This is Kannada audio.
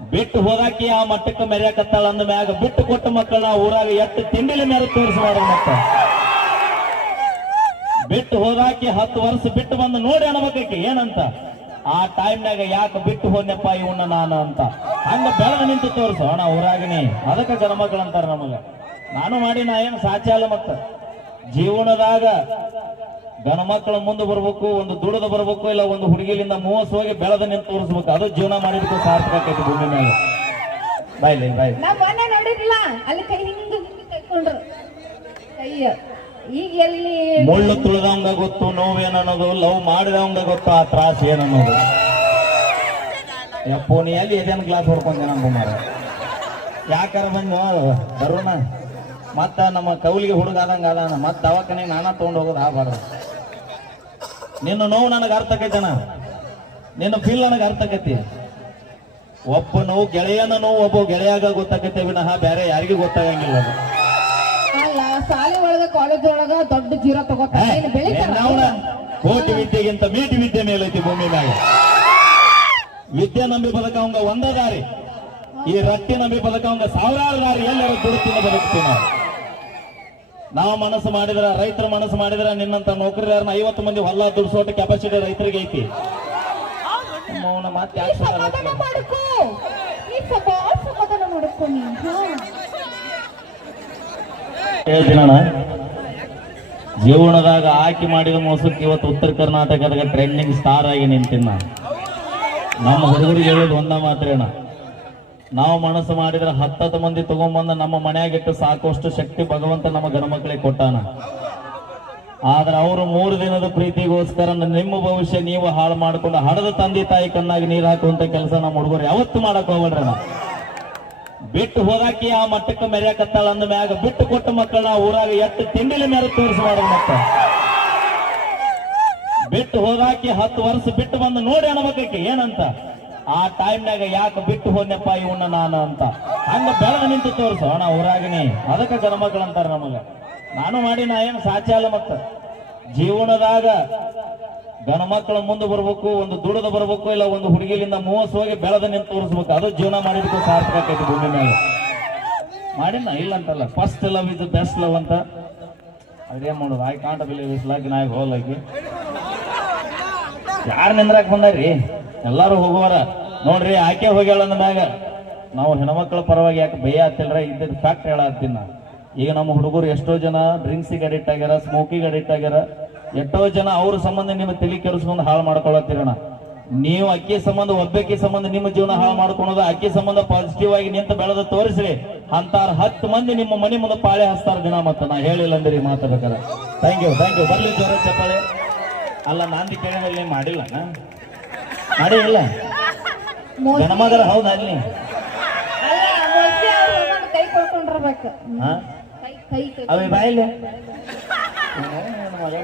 ಬಿಟ್ಟು ಹೋದಾಕಿ ಆ ಮಟ್ಟಕ್ಕೆ ಮೆರೆಯಕತ್ತಾಳ ಅಂದ ಮ್ಯಾಗ ಬಿಟ್ಟು ಕೊಟ್ಟ ಮಕ್ಕಳನ್ನ ಊರಾಗ ಎಟ್ಟು ತಿಂಡಿಲಿ ಮೇಲೆ ತೋರಿಸಬಾರ ಮತ್ತ. ಬಿಟ್ಟು ಹೋದಾಕಿ ಹತ್ತು ವರ್ಷ ಬಿಟ್ಟು ಬಂದು ನೋಡಿ ಅನ್ಬೇಕಕ್ಕೆ ಏನಂತ. ಆ ಟೈಮ್ನಾಗ ಯಾಕೆ ಬಿಟ್ಟು ಹೋದ್ನಪ್ಪ ಇವನ್ನ ನಾನು ಅಂತ. ಹಂಗ ಬೆಳೆದ ನಿಂತು ತೋರಿಸು, ಅಣ್ಣ ಊರಾಗಿನಿ. ಅದಕ್ಕೆ ಗಣಮಕ್ಳು ಅಂತಾರ ನಮಗ. ನಾನು ಮಾಡಿ ನಾ ಏನು ಸಾಧ್ಯ ಅಲ್ಲ ಮತ್ತ. ಜೀವನದಾಗ ಗಣಮಕ್ಕಳ ಮುಂದೆ ಬರ್ಬೇಕು ಒಂದು ದುಡದ ಬರ್ಬೇಕು ಇಲ್ಲ ಒಂದು ಹುಡುಗಿಲಿಂದ ಮೂವತ್ತು ಹೋಗಿ ಬೆಳೆದ ನಿಂತು ತೋರಿಸ್ಬೇಕು. ಅದು ಜೀವನ ಮಾಡಿದಕ್ಕೂ ಸಾರ್ಥಕ ಆಕೈತಿ ಭೂಮಿ ಮೇಲೆ ಬಾಯ್ಲಿ ಬಾಯ್ ಅಲ್ಲಿ ಕೈ ಹಿಂಗ ಕೈಕೊಂಡ್ರು ಕೈಯ ಈಗ ಎಲ್ಲಿ? ಮುಳ್ಳು ತುಳಿದವಂಗ ಗೊತ್ತು ನೋವೇನನ್ನೋದು ಲವ್ ಮಾಡಿದವಂಗ ಗೊತ್ತು ಆ ತ್ರಾಸ ಏನನ್ನೋದು ಪೋನಿಯಲ್ಲಿ ಏನೇನು ಗ್ಲಾಸ್ ಹೊಡ್ಕೊಂಡೆ ನಮ್ಮ ಮಾರ ಯಾಕಾರ ಬಂದು ಬರೋಣ. ಮತ್ತ ನಮ್ಮ ಕೌಲಿಗೆ ಹುಡುಗ ಆದಂಗ ಅದಾನ ಮತ್ತ ದವಾಖಾನೆ ನಾನಾ ತಗೊಂಡ್ ಹೋಗೋದು ಆಗಬಾರ್ದು. ನಿನ್ನ ನೋವು ನನಗೆ ಅರ್ಥ ಆಕೈತಣ ನಿನ್ನ ಫೀಲ್ ನನಗೆ ಅರ್ಥ ಆಕೈತಿ ಒಬ್ಬ ನೋವು ಗೆಳೆಯನ ನೋವು ಒಬ್ಬ ಗೆಳೆಯಾಗ ಗೊತ್ತಾಕೈತೆ ವಿನಃ ಬೇರೆ ಯಾರಿಗೂ ಗೊತ್ತಾಗಂಗಿಲ್ಲ ಅದು. ಅಲ್ಲ ಶಾಲೆ ಒಳಗ ಕಾಲೇಜ್ ಒಳಗ ದೊಡ್ಡ ಜೀರೋ ತಗೋತಾರ. ಏನು ಬೆಳಿತಾರ ಕೋಟಿ ವಿದ್ಯೆಗಿಂತ ಮೀಟಿ ವಿದ್ಯೆ ಮೇಲೈತಿ ಭೂಮಿ ಮ್ಯಾಗ. ವಿದ್ಯೆ ನಂಬಿ ಬದುಕವಂಗ ಒಂದ ದಾರಿ. ಈ ರಟ್ಟಿ ನಂಬಿ ಬದುಕವಂಗ ಸಾವಿರಾರು ದಾರಿ ಎಲ್ಲರೂ ದುಡುಕಿನ ಬದುಕ್ತೀವಿ ನಾವು. ನಾವು ಮನಸ್ಸು ಮಾಡಿದ್ರೆ ರೈತರ ಮನಸ್ಸು ಮಾಡಿದ್ರೆ ನಿನ್ನಂತ ನೌಕರಿದಾರನ ಐವತ್ತು ಮಂದಿ ಹೊಲ ದುಡಿಸೋಟ ಕೆಪಾಸಿಟಿ ರೈತರಿಗೆ ಐತಿ. ಮೌನ ಮಾತು ಯಾಕೆ ಹೇಳ್ತೀನಣ್ಣ ಜೀವನದಾಗ ಆಕಿ ಮಾಡಿದ ಮೋಸಕ್ಕೆ ಇವತ್ತು ಉತ್ತರ ಕರ್ನಾಟಕದಾಗ ಟ್ರೆಂಡಿಂಗ್ ಸ್ಟಾರ್ ಆಗಿ ನಿಂತಿನ ನಮ್ಮ ಹುಡುಗರಿಗೆ ಹೇಳೋದು ಒಂದ ಮಾತ್ರೇನ ನಾವು ಮನಸ್ಸು ಮಾಡಿದ್ರೆ ಹತ್ತತ್ತು ಮಂದಿ ತಗೊಂಬಂದ ನಮ್ಮ ಮನೆಯಾಗಿಟ್ಟು ಸಾಕಷ್ಟು ಶಕ್ತಿ ಭಗವಂತ ನಮ್ಮ ಗಣಮಕ್ಕಳಿಗೆ ಕೊಟ್ಟಾನ. ಆದ್ರೆ ಅವರು ಮೂರು ದಿನದ ಪ್ರೀತಿಗೋಸ್ಕರ ನಿಮ್ಮ ಭವಿಷ್ಯ ನೀವು ಹಾಳು ಮಾಡ್ಕೊಂಡು ಹಡದ ತಂದೆ ತಾಯಿ ಕಣ್ಣಾಗಿ ನೀರು ಹಾಕುವಂತ ಕೆಲಸ ನಮ್ಮ ಹುಡುಗರು ಯಾವತ್ತು ಮಾಡಕ್ ನಾವು. ಬಿಟ್ಟು ಹೋಗಾಕಿ ಆ ಮಟ್ಟಕ್ಕೆ ಮೆರೆಯಕತ್ತಾಳ ಅಂದ ಮ್ಯಾಗ ಬಿಟ್ಟು ಕೊಟ್ಟ ಮಕ್ಕಳನ್ನ ಊರಾಗ ಎಟ್ಟು ತಿಂಡಿಲಿ ಮೆರೆ ತೋರಿಸ್ಬಾರ್ದು ಮತ್ತ. ಬಿಟ್ಟು ಹೋಗಾಕಿ ಹತ್ತು ವರ್ಷ ಬಿಟ್ಟು ಬಂದು ನೋಡಿ ಅನ್ಬೇಕಕ್ಕೆ ಏನಂತ. ಆ ಟೈಮ್ನಾಗ ಯಾಕೆ ಬಿಟ್ಟು ಹೋದ್ನಪ್ಪ ಇವನ್ನ ನಾನು ಅಂತ. ಹಂಗ ಬೆಳಗ ನಿಂತು ತೋರಿಸು. ಅಣ್ಣ, ಊರಾಗಿನಿ. ಅದಕ್ಕೆ ಅಂತಾರೆ ನಮಗ. ನಾನು ಮಾಡಿ ನಾ ಏನು ಸಾಧ್ಯ ಅಲ್ಲ ಮತ್ತ. ಜೀವನದಾಗ ಗಣಮಕ್ಕಳ ಮುಂದೆ ಬರ್ಬೇಕು, ಒಂದು ದುಡಿದು ಬರ್ಬೇಕು, ಇಲ್ಲ ಒಂದು ಹುಡುಗಿಲಿಂದ ಮೂವಸ್ ಹೋಗಿ ಬೆಳೆದ ನಿಂತು ತೋರಿಸ್ಬೇಕು, ಅದು ಜೀವನ ಮಾಡಿದಕ್ಕೂ ಸಾರ್ಥಕ ಆಕೈತಿ ಭೂಮಿ ಮೇಲೆ ಮಾಡಿನ ಇಲ್ಲ ಅಂತಲ್ಲ. ಫಸ್ಟ್ ಲವ್ ಇದು ಬೆಸ್ಟ್ ಲವ್ ಅಂತ. ಅದೇನ್ ಮಾಡೋದು? I can't believe is like ನಾಯಿ ಹೋಲೈಕಿ ಯಾರು ನಿಂದ್ರಾಕ್ ಬಂದಾರ್ರಿ ಎಲ್ಲಾರು ಹೋಗುವಾರ ನೋಡ್ರಿ, ಆಕೆ ಹೋಗ್ಯಾಳ ಮ್ಯಾಗ. ನಾವು ಹೆಣ್ಮಕ್ಳ ಪರವಾಗಿ ಯಾಕೆ ಭಯ ಆತಿಲ್ರ? ಇದ್ದ ಫ್ಯಾಕ್ಟ್ ಹೇಳತ್ತೀನಿ ನಾನು ಈಗ ನಮ್ಮ ಹುಡುಗರು ಎಷ್ಟೋ ಜನ ಡ್ರಿಂಕ್ಸಿಗೆ ಅಡಿಕ್ಟ್ ಆಗ್ಯಾರ ಸ್ಮೋಕಿಗೆ ಅಡಿಕ್ಟ್ ಆಗ್ಯಾರ. ಎಷ್ಟೋ ಜನ ಅವ್ರ ಸಂಬಂಧ ನಿಮ್ಮ ತಲೆ ಕೆಡಿಸ್ಕೊಂಡು ಹಾಳು ಮಾಡ್ಕೊಳತ್ತೀರಣ ನೀವು ಅಕ್ಕಿ ಸಂಬಂಧ, ಒಬ್ಬಕ್ಕೆ ಸಂಬಂಧ ನಿಮ್ಮ ಜೀವನ ಹಾಳು ಮಾಡ್ಕೊಳೋದು, ಅಕ್ಕಿ ಸಂಬಂಧ ಪಾಸಿಟಿವ್ ಆಗಿ ನಿಂತು ಬೆಳೆದ ತೋರಿಸ್ರಿ. ಅಂತಾರ ಹತ್ತು ಮಂದಿ ನಿಮ್ಮ ಮನೆ ಮುಂದೆ ಪಾಳೆ ಹಚ್ತಾರ ದಿನ ಮತ್ತ ನಾ ಹೇಳಿಲ್ಲ ಅಂದ್ರಿ ಮಾತಾಡ್ಬೇಕಾರ ಥ್ಯಾಂಕ್ ಯು ಥ್ಯಾಂಕ್ ಯು ಬರ್ಲಿ ಜೋರ ಚಪ್ಪಾಳೆ. ಅಲ್ಲ ನಾಂದಿ ನೀವು ಮಾಡಿಲ್ಲ ಮಾಡಿ ಇಲ್ಲ ಮೋಸ್ಟ್ಲಿ ಜನಮಗರ ಹೌದಾ ಅಲ್ಲಿ? ಕೈ ಕೊಡ್ಕೊಂಡಿರ್ಬೇಕು. ಕೈ ಕೈ ಕೈ ಅವಿ ಬಾಯಿಲೆ ಮಗಳೇ